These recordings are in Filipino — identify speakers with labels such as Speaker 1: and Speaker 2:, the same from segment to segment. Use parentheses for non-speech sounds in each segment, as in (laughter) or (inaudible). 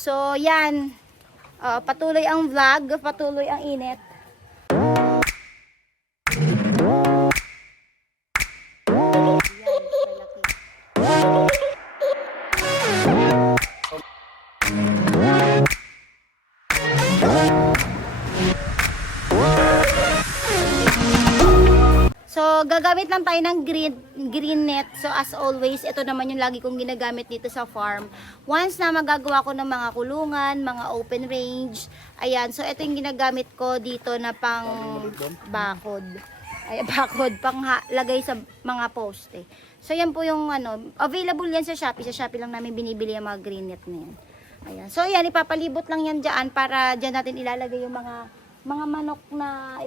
Speaker 1: So, yan. Ah, patuloy ang vlog, patuloy ang init. So, gagamit lang tayo ng green, green net. So, as always, ito naman yung lagi kong ginagamit dito sa farm. Once na magagawa ko ng mga kulungan, mga open range, ayan. So, ito yung ginagamit ko dito na pang bakod. Ay, (laughs) bakod, pang ha- lagay sa mga poste. So, yan po yung ano, available yan sa Shopee. Sa Shopee lang namin binibili yung mga green net na yan. Ayan. So, ayan, ipapalibot lang yan dyan para dyan natin ilalagay yung mga mga manok na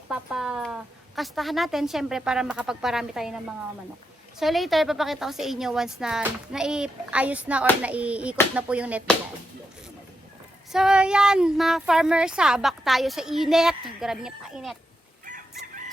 Speaker 1: ipapakastahan natin, syempre, para makapagparami tayo ng mga manok. So, later, papakita ko sa inyo once na naiayos na or naiikot na po yung net nila. So, yan, mga farmers, sabak tayo sa init. Grabe nga pa init.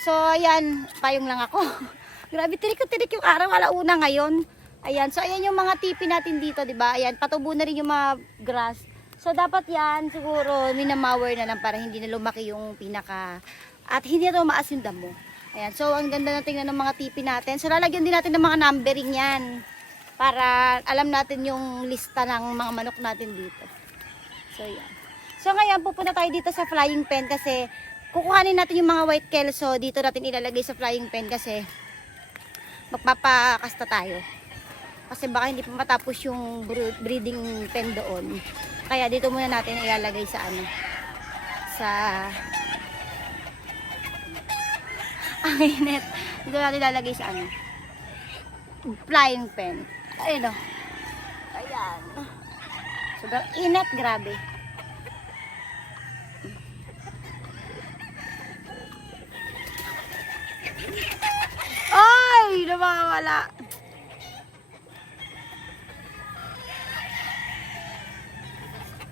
Speaker 1: So, ayan, payong lang ako. (laughs) Grabe, tirik-tirik yung araw, alauna ngayon. Ayan, so ayan yung mga tipi natin dito, di ba? Ayan, patubo na rin yung mga grass. So, dapat yan, siguro, minamawer na lang para hindi na lumaki yung pinaka, at hindi na yung damo. Ayan, so, ang ganda na tingnan ng mga tipi natin. So, lalagyan din natin ng mga numbering yan para alam natin yung lista ng mga manok natin dito. So, yan. So, ngayon, pupunta tayo dito sa flying pen kasi kukuhanin natin yung mga white kelso. Dito natin ilalagay sa flying pen kasi magpapakasta tayo. Kasi baka hindi pa matapos yung breeding pen doon. Kaya dito muna natin ilalagay sa ano. Sa... Ang init. Dito natin ilalagay sa ano. Flying pen. Ayun o. Ayan. Sobrang init, grabe. Ay! Nawawala.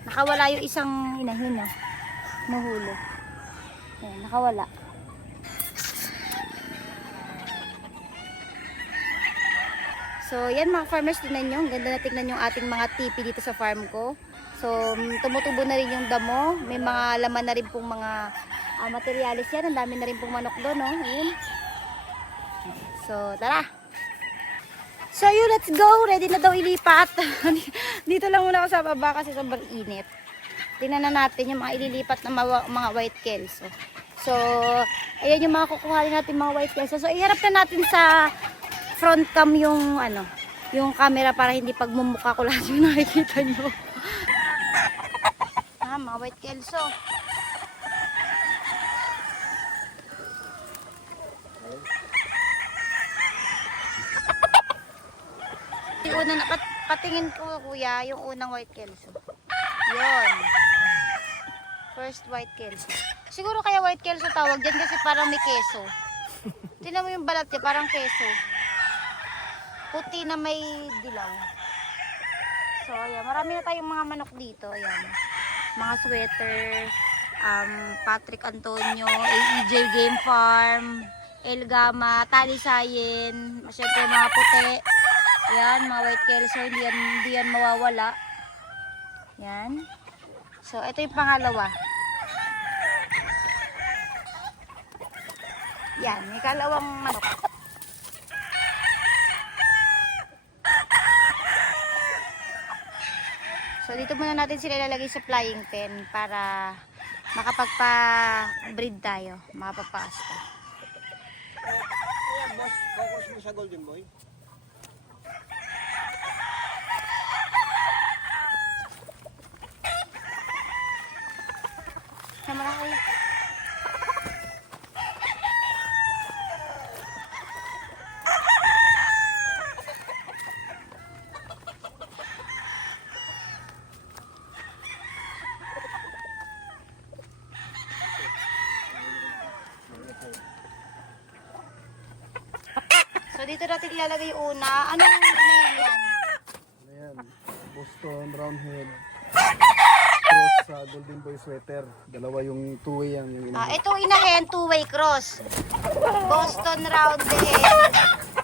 Speaker 1: Nakawala yung isang inahin, no? Nahuli. Ayan, nakawala. So, yan mga farmers, tingnan nyo. Ang ganda na tingnan yung ating mga tipi dito sa farm ko. So, mm, tumutubo na rin yung damo. May mga laman na rin pong mga ah, materialis yan. Ang dami na rin pong manok doon, no? Ayun. So, tara! So, yun, let's go! Ready na daw ilipat. (laughs) dito lang muna ako sa baba kasi sobrang init. Tingnan na natin yung mga ililipat na mga, white kelso. So, ayan yung mga kukuhanin natin mga white kelso. So, iharap na natin sa front cam yung ano, yung camera para hindi pagmumukha ko lahat yung (laughs) nakikita nyo. ah, mga white kelso. Yung una na, pat, patingin ko kuya, yung unang white kelso. Yun. First white kelso. Siguro kaya white kelso tawag dyan kasi parang may keso. Tingnan mo yung balat niya, parang keso. Puti na may dilaw. So, ayan. Marami na tayong mga manok dito. Ayan. Mga sweater. Um, Patrick Antonio. AEJ Game Farm. El Gama. Talisayin. Siyempre mga puti. Ayan. Mga white kelso. Hindi yan, hindi yan mawawala. Yan. So, ito yung pangalawa. Yan. May kalawang manok. So dito muna natin sila ilalagay sa flying pen para makapagpa-breed tayo, makapagpa-asta.
Speaker 2: Ayan, boss. Focus mo sa Golden Boy.
Speaker 1: So dito natin ilalagay una. Anong una yan yan?
Speaker 2: Ayan. Boston, Roundhead. Cross sa Golden Boy sweater. Dalawa yung two-way yan. Yung
Speaker 1: Ah, ito inahen, two-way cross. Boston round head,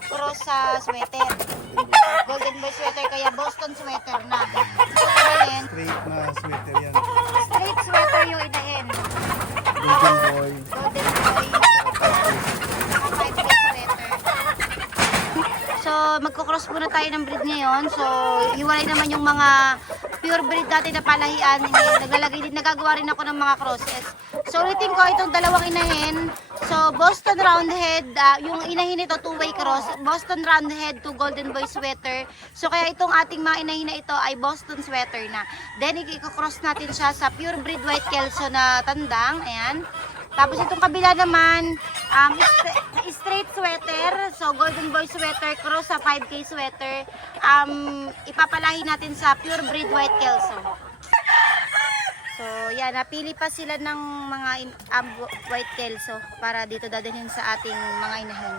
Speaker 1: cross sa sweater. golden boy sweater kaya Boston sweater na. So, inahin,
Speaker 2: Straight na sweater yan.
Speaker 1: straight sweater yung inahin.
Speaker 2: Golden boy.
Speaker 1: Golden boy, saka five day sweater. So, magkocross muna tayo ng breed ngayon. So, hiwalay naman yung mga pure breed natin na palahian. Hindi, naglalagay din, nagagawa rin ako ng mga crosses. So, ulitin ko itong dalawang inahin. So, Boston Roundhead, ah, yung inahin nito, two-way cross. Boston Roundhead to Golden Boy Sweater. So, kaya itong ating mga inahin na ito ay Boston Sweater na. Then, i-cross natin siya sa pure breed white kelso na tandang. Ayan. Tapos itong kabila naman, um, stra- straight sweater. So, Golden Boy sweater, cross sa 5K sweater. Um, ipapalahi natin sa pure breed white kelso. So, yan. Napili pa sila ng mga um, white kelso para dito dadalhin sa ating mga inahin.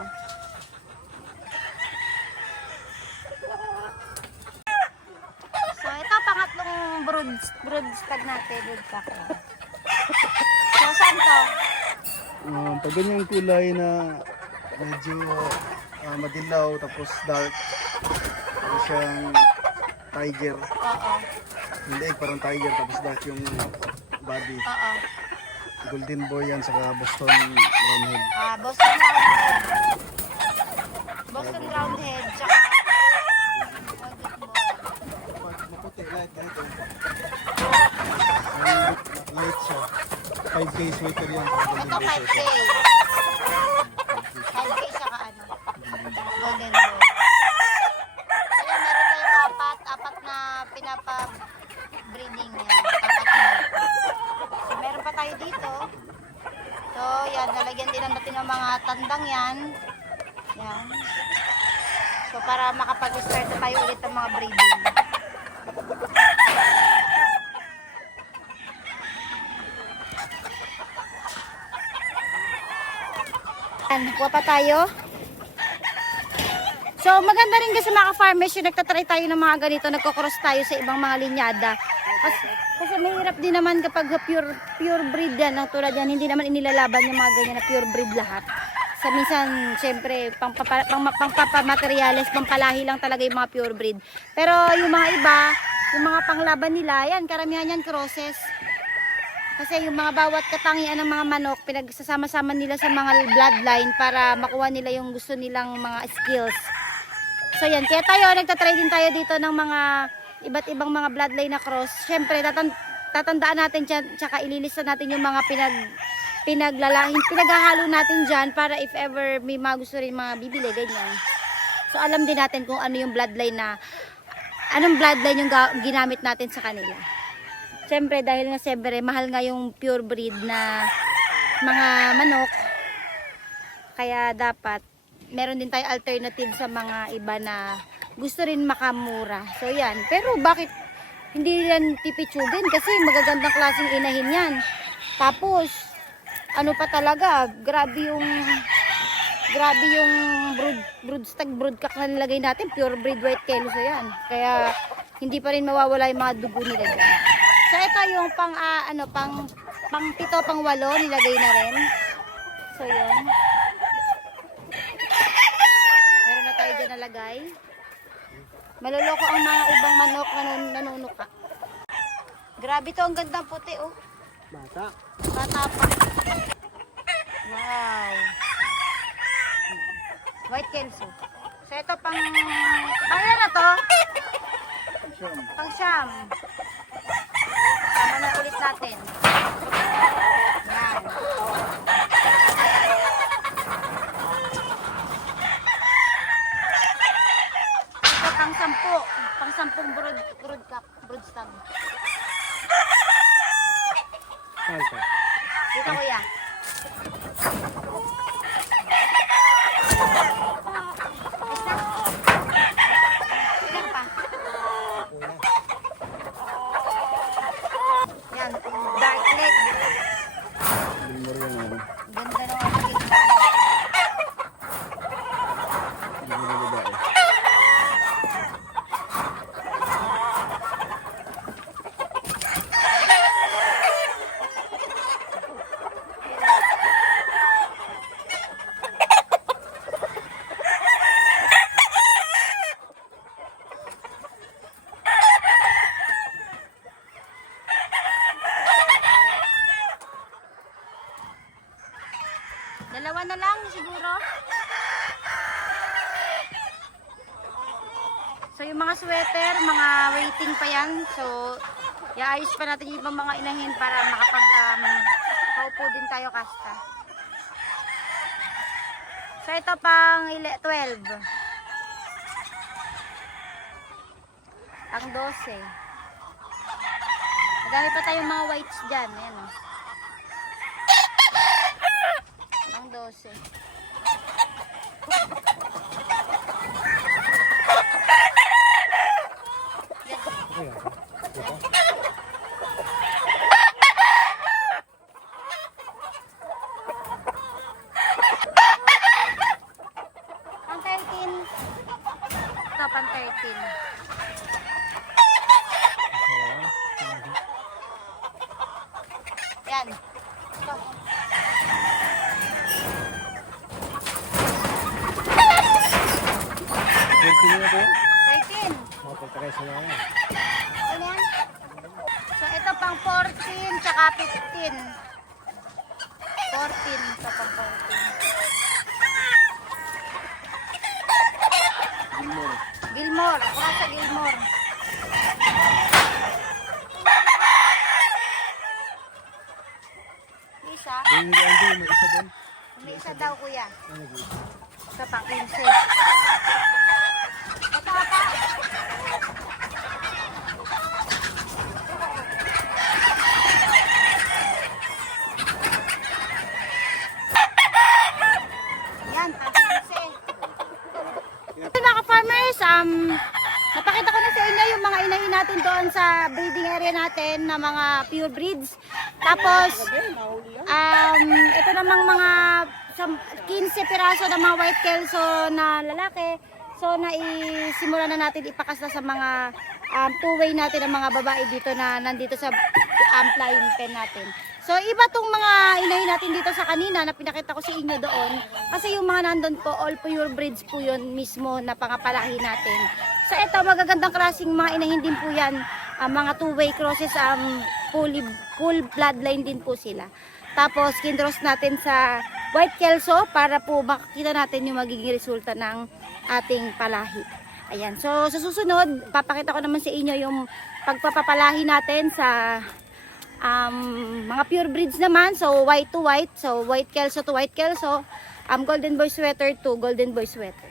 Speaker 1: So, ito pangatlong brood, brood stag natin. Brood pack. Saan to?
Speaker 2: Um, pag ganyang kulay na medyo ah, madilaw tapos dark. Ano siyang tiger.
Speaker 1: Oo.
Speaker 2: Leg parang tiger tapos dark yung body.
Speaker 1: Oo.
Speaker 2: Golden boy yan saka Boston Roundhead.
Speaker 1: Ah, Boston Roundhead. Boston Roundhead, tsaka
Speaker 2: Maputi, light, light. Light siya. 5K sweater yan.
Speaker 1: Ito
Speaker 2: boy
Speaker 1: 5K.
Speaker 2: sweater.
Speaker 1: 5K saka ano, Golden Boy. Kaya meron tayong apat, apat na pinapa-breeding yan. Apat na. So, meron pa tayo dito. So, yan, nalagyan din natin ng mga tandang yan. Yan. So, para makapag-start na tayo ulit ng mga breeding. Kuha pa tayo. So, maganda rin kasi mga farmers yung nagtatry tayo ng mga ganito, nagkocross tayo sa ibang mga linyada. Kasi, kasi mahirap din naman kapag pure, pure breed yan, ang tulad yan, hindi naman inilalaban yung mga ganyan na pure breed lahat. Sa minsan, syempre, pang, pang, pang, pangpapamaterials, pampalahi lang talaga yung mga pure breed. Pero yung mga iba, yung mga panglaban nila, yan, karamihan yan crosses. Kasi yung mga bawat katangian ng mga manok, pinagsasama-sama nila sa mga bloodline para makuha nila yung gusto nilang mga skills. So yan, kaya tayo, nagtatry din tayo dito ng mga iba't ibang mga bloodline na cross. Siyempre, tatan tatandaan natin dyan, tsaka ililista natin yung mga pinag pinaglalahin, pinaghahalo natin dyan para if ever may mga gusto rin mga bibili, ganyan. So alam din natin kung ano yung bloodline na, anong bloodline yung ginamit natin sa kanila. Siyempre, dahil nga siyempre, mahal nga yung pure breed na mga manok. Kaya dapat, meron din tayo alternative sa mga iba na gusto rin makamura. So, yan. Pero bakit hindi yan pipitsugin? Kasi magagandang klaseng inahin yan. Tapos, ano pa talaga, grabe yung grabe yung brood, broodstag, broodcock na nilagay natin. Pure breed white kelso yan. Kaya, hindi pa rin mawawala yung mga dugo nila dyan. So ito yung pang ah, ano pang pang pito pang walo nilagay na rin. So yun. Meron na tayo dyan nalagay. Maluloko ang mga ibang manok na nan- nanunuka. Grabe to, ang gandang puti oh.
Speaker 2: Bata.
Speaker 1: Bata pa. Wow. White kelso. So ito pang, pang yan na to? Pang siyam. Sama na ulit natin. Yan. Ito pang sampu. Pang sampung brood, brood cup, brood stag.
Speaker 2: Alta.
Speaker 1: Dito kuya. Ilan pa? Yan, dark leg.
Speaker 2: Limor yan. Ano.
Speaker 1: Ganda ng aking
Speaker 2: Hindi na babae.
Speaker 1: Na lang siguro. So yung mga sweater, mga waiting pa yan. So iayos pa natin yung mga inahin para makapag um, paupo din tayo kasta. So ito pang ile- 12. Pang 12. Madami pa tayong mga whites dyan. Ayan o. Pang 12. Pang 13. Ito, pang 13. Yan.
Speaker 2: Nyo na po.
Speaker 1: 13.
Speaker 2: Mga pagtakay sa mga.
Speaker 1: Ano yan? So, ito pang 14, tsaka 15. 14, ito pang 14.
Speaker 2: Gilmore.
Speaker 1: Gilmore, ako sa Gilmore. Isa,
Speaker 2: Yung Andy, may isa doon.
Speaker 1: may isa daw kuya.
Speaker 2: Ano?
Speaker 1: Ito pang 15. Ito pa. Yan, pang 15. Ito mga farmers, um, napakita ko na sa inyo yung mga inahin natin doon sa breeding area natin na mga pure breeds. Tapos, um, ito namang mga sam- 15 piraso ng mga white kelso na lalaki. So, naisimula na natin ipakasta sa mga um, two-way natin ng mga babae dito na nandito sa um, flying pen natin. So, iba tong mga inahin natin dito sa kanina na pinakita ko sa inyo doon. Kasi yung mga nandun po, all pure breeds po yun mismo na pangapalahi natin. So, ito, magagandang klaseng mga inahin din po yan. Ah, mga two-way crosses, um, fully, full bloodline din po sila. Tapos, kindros natin sa white kelso para po makikita natin yung magiging resulta ng ating palahi. Ayan. So, sa susunod, papakita ko naman sa inyo yung pagpapapalahi natin sa um, mga pure breeds naman. So, white to white. So, white kelso to white kelso. Um, golden boy sweater to golden boy sweater.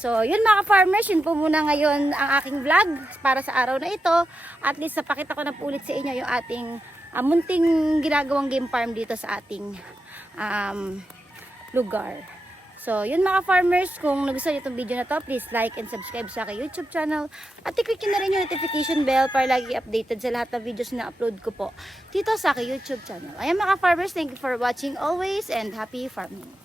Speaker 1: So, yun mga farmers, yun po muna ngayon ang aking vlog para sa araw na ito. At least, napakita ko na po ulit sa inyo yung ating ah, munting ginagawang game farm dito sa ating um, lugar. So, yun mga farmers, kung nagustuhan nyo itong video na to, please like and subscribe sa aking YouTube channel. At i-click na rin yung notification bell para lagi updated sa lahat ng videos na upload ko po dito sa aking YouTube channel. Ayan mga farmers, thank you for watching always and happy farming.